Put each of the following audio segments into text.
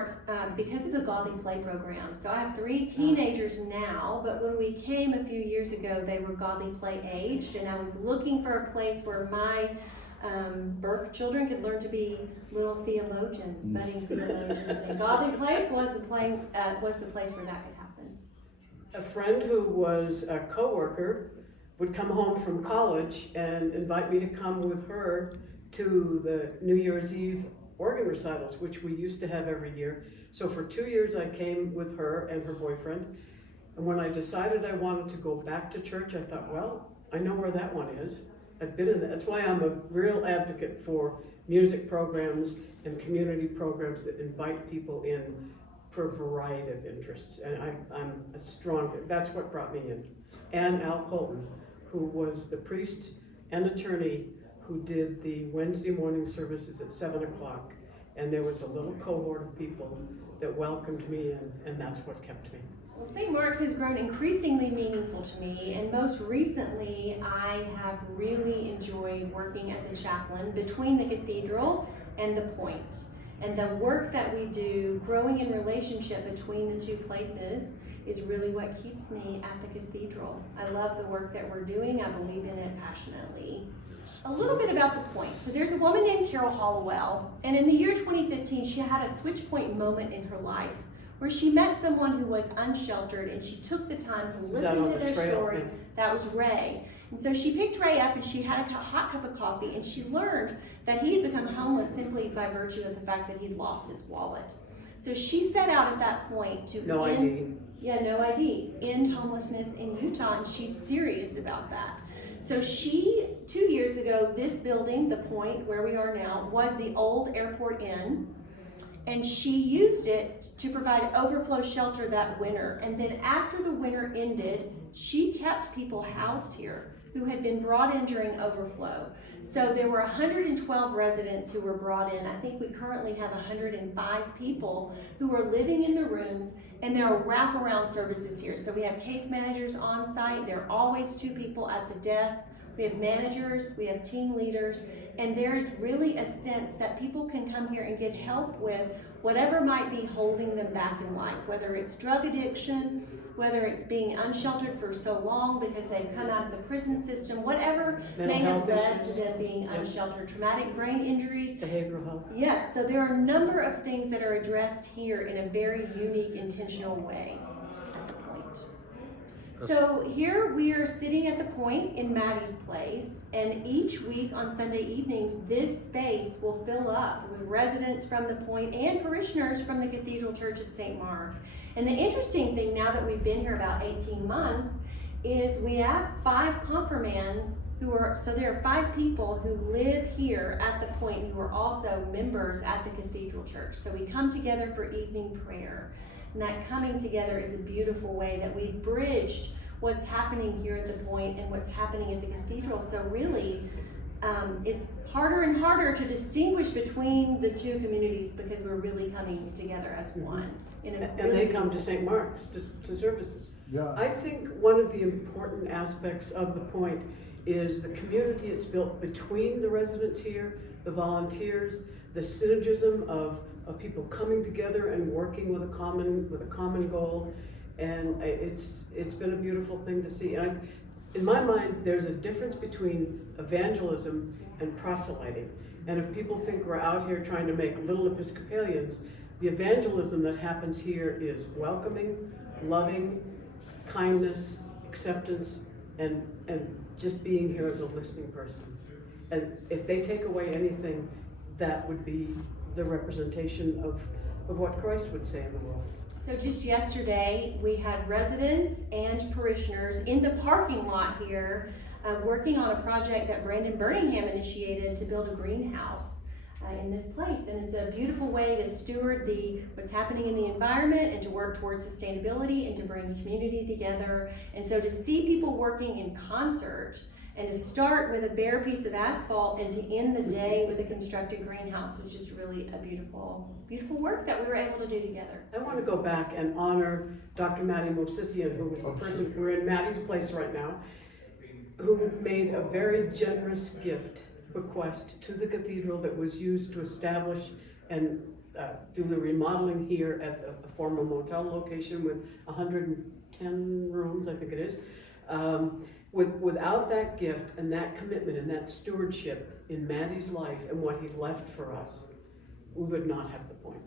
Marks because of the Godly Play program. So I have 3 teenagers now, but when we came a few years ago, they were Godly Play aged, and I was looking for a place where my Burke children could learn to be little theologians, budding theologians, and Godly Place was the place where that could happen. A friend who was a coworker would come home from college and invite me to come with her to the New Year's Eve organ recitals, which we used to have every year. So for 2 years I came with her and her boyfriend. And when I decided I wanted to go back to church, I thought, well, I know where that one is. I've been in that. That's why I'm a real advocate for music programs and community programs that invite people in for a variety of interests. And I'm a strong, that's what brought me in. And Al Colton, who was the priest and attorney who did the Wednesday morning services at 7 o'clock. And there was a little cohort of people that welcomed me in, and that's what kept me. Well, St. Mark's has grown increasingly meaningful to me, and most recently I have really enjoyed working as a chaplain between the cathedral and the Point. And the work that we do, growing in relationship between the two places, is really what keeps me at the cathedral. I love the work that we're doing. I believe in it passionately. A little bit about the Point. So there's a woman named Carol Hollowell, and in the year 2015, she had a switch point moment in her life where she met someone who was unsheltered, and she took the time to listen to their story. That was Ray. And so she picked Ray up, and she had a hot cup of coffee, and she learned that he had become homeless simply by virtue of the fact that he'd lost his wallet. So she set out at that point to No ID. end homelessness in Utah, and she's serious about that. So she, 2 years ago, this building, the Point, where we are now, was the old Airport Inn, and she used it to provide overflow shelter that winter. And then after the winter ended, she kept people housed here who had been brought in during overflow. So there were 112 residents who were brought in. I think we currently have 105 people who are living in the rooms, and there are wraparound services here. So we have case managers on site. There are always 2 people at the desk. We have managers, we have team leaders, and there's really a sense that people can come here and get help with whatever might be holding them back in life, whether it's drug addiction, whether it's being unsheltered for so long because they've come out of the prison system, whatever may have led to them being unsheltered, traumatic brain injuries. Behavioral health. Yes, so there are a number of things that are addressed here in a very unique, intentional way at the Point. So here we are sitting at the Point in Maddie's place, and each week on Sunday evenings, this space will fill up with residents from the Point and parishioners from the Cathedral Church of St. Mark. And the interesting thing, now that we've been here about 18 months, is we have 5 confirmands so there are 5 people who live here at the Point who are also members at the Cathedral Church. So we come together for evening prayer. And that coming together is a beautiful way that we've bridged what's happening here at the Point and what's happening at the cathedral. So really, it's harder and harder to distinguish between the 2 communities because we're really coming together as one. And they come to St. Mark's to services. Yeah. I think one of the important aspects of the Point is the community it's built between the residents here, the volunteers, the synergism of people coming together and working with a common goal, and it's been a beautiful thing to see. And in my mind, there's a difference between evangelism and proselyting. And if people think we're out here trying to make little Episcopalians, the evangelism that happens here is welcoming, loving, kindness, acceptance, and just being here as a listening person. And if they take away anything, that would be the representation of what Christ would say in the world. So just yesterday, we had residents and parishioners in the parking lot here working on a project that Brandon Birmingham initiated to build a greenhouse in this place. And it's a beautiful way to steward what's happening in the environment and to work towards sustainability and to bring community together. And so to see people working in concert and to start with a bare piece of asphalt and to end the day with a constructed greenhouse was just really a beautiful, beautiful work that we were able to do together. I want to go back and honor Dr. Maddie Movsisian, who was the person, we're in Maddie's place right now, who made a very generous gift bequest to the cathedral that was used to establish do the remodeling here at the former motel location with 110 rooms, I think it is. Without that gift and that commitment and that stewardship in Maddie's life and what he left for us, we would not have the point.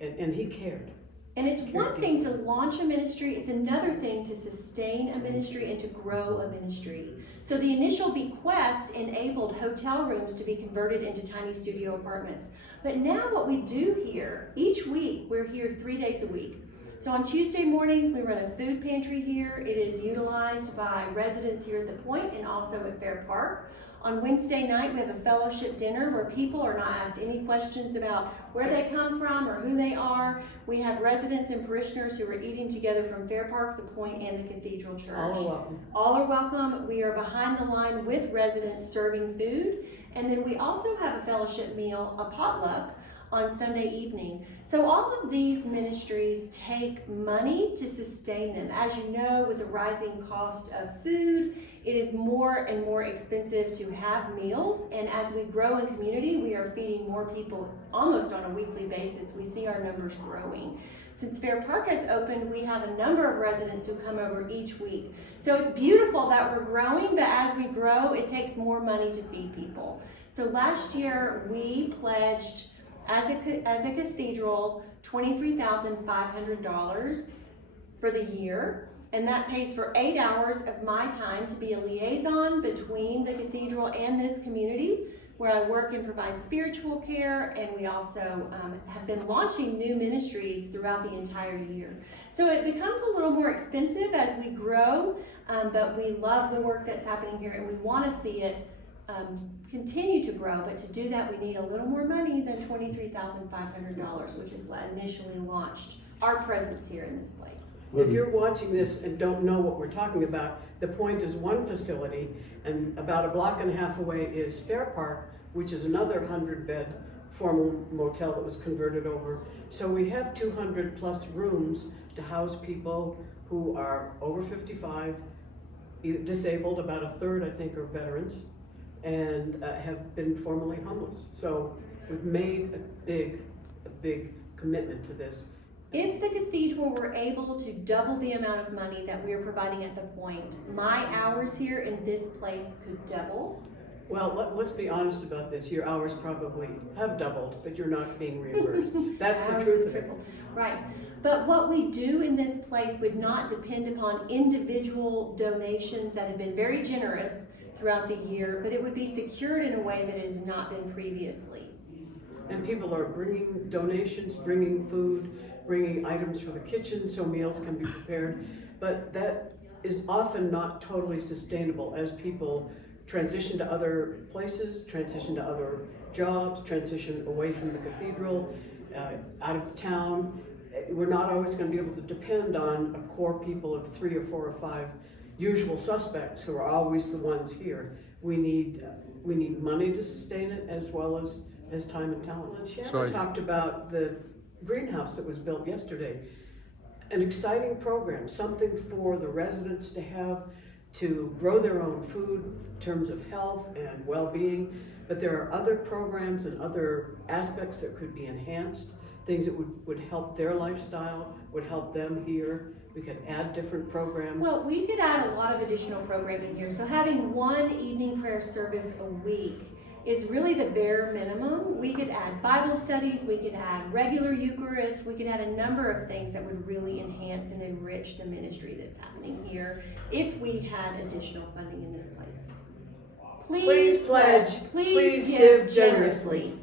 And he cared. And it's one thing to launch a ministry, it's another thing to sustain a ministry and to grow a ministry. So the initial bequest enabled hotel rooms to be converted into tiny studio apartments. But now what we do here, each week, we're here 3 days a week. So on Tuesday mornings, we run a food pantry here. It is utilized by residents here at the Point and also at Fair Park. On Wednesday night, we have a fellowship dinner where people are not asked any questions about where they come from or who they are. We have residents and parishioners who are eating together from Fair Park, the Point, and the Cathedral Church. All are welcome. All are welcome. We are behind the line with residents serving food. And then we also have a fellowship meal, a potluck, on Sunday evening. So all of these ministries take money to sustain them. As you know, with the rising cost of food, it is more and more expensive to have meals. And as we grow in community, we are feeding more people almost on a weekly basis. We see our numbers growing. Since Fair Park has opened, we have a number of residents who come over each week. So it's beautiful that we're growing, but as we grow, it takes more money to feed people. So last year, we pledged as a cathedral, $23,500 for the year, and that pays for 8 hours of my time to be a liaison between the cathedral and this community, where I work and provide spiritual care, and we also have been launching new ministries throughout the entire year. So it becomes a little more expensive as we grow, but we love the work that's happening here, and we want to see it continue to grow, but to do that we need a little more money than $23,500, which is what initially launched our presence here in this place. If you're watching this and don't know what we're talking about, the Point is one facility, and about a block and a half away is Fair Park, which is another 100-bed former motel that was converted over. So we have 200 plus rooms to house people who are over 55, disabled, about a third I think are veterans, and have been formerly homeless. So we've made a big commitment to this. If the cathedral were able to double the amount of money that we are providing at the Point, my hours here in this place could double. Well, let's be honest about this. Your hours probably have doubled, but you're not being reimbursed. That's the truth of it. Right. But what we do in this place would not depend upon individual donations that have been very generous throughout the year, but it would be secured in a way that it has not been previously. And people are bringing donations, bringing food, bringing items for the kitchen so meals can be prepared. But that is often not totally sustainable as people transition to other places, transition to other jobs, transition away from the cathedral, out of town. We're not always going to be able to depend on a core people of 3 or 4 or 5 usual suspects who are always the ones here. We need money to sustain it as well as time and talent. And Shannon talked about the greenhouse that was built yesterday. An exciting program, something for the residents to have to grow their own food in terms of health and well-being, but there are other programs and other aspects that could be enhanced, things that would help their lifestyle, would help them here. We could add different programs. Well, we could add a lot of additional programming here. So having one evening prayer service a week is really the bare minimum. We could add Bible studies, we could add regular Eucharist, we could add a number of things that would really enhance and enrich the ministry that's happening here if we had additional funding in this place. Please pledge, please give generously.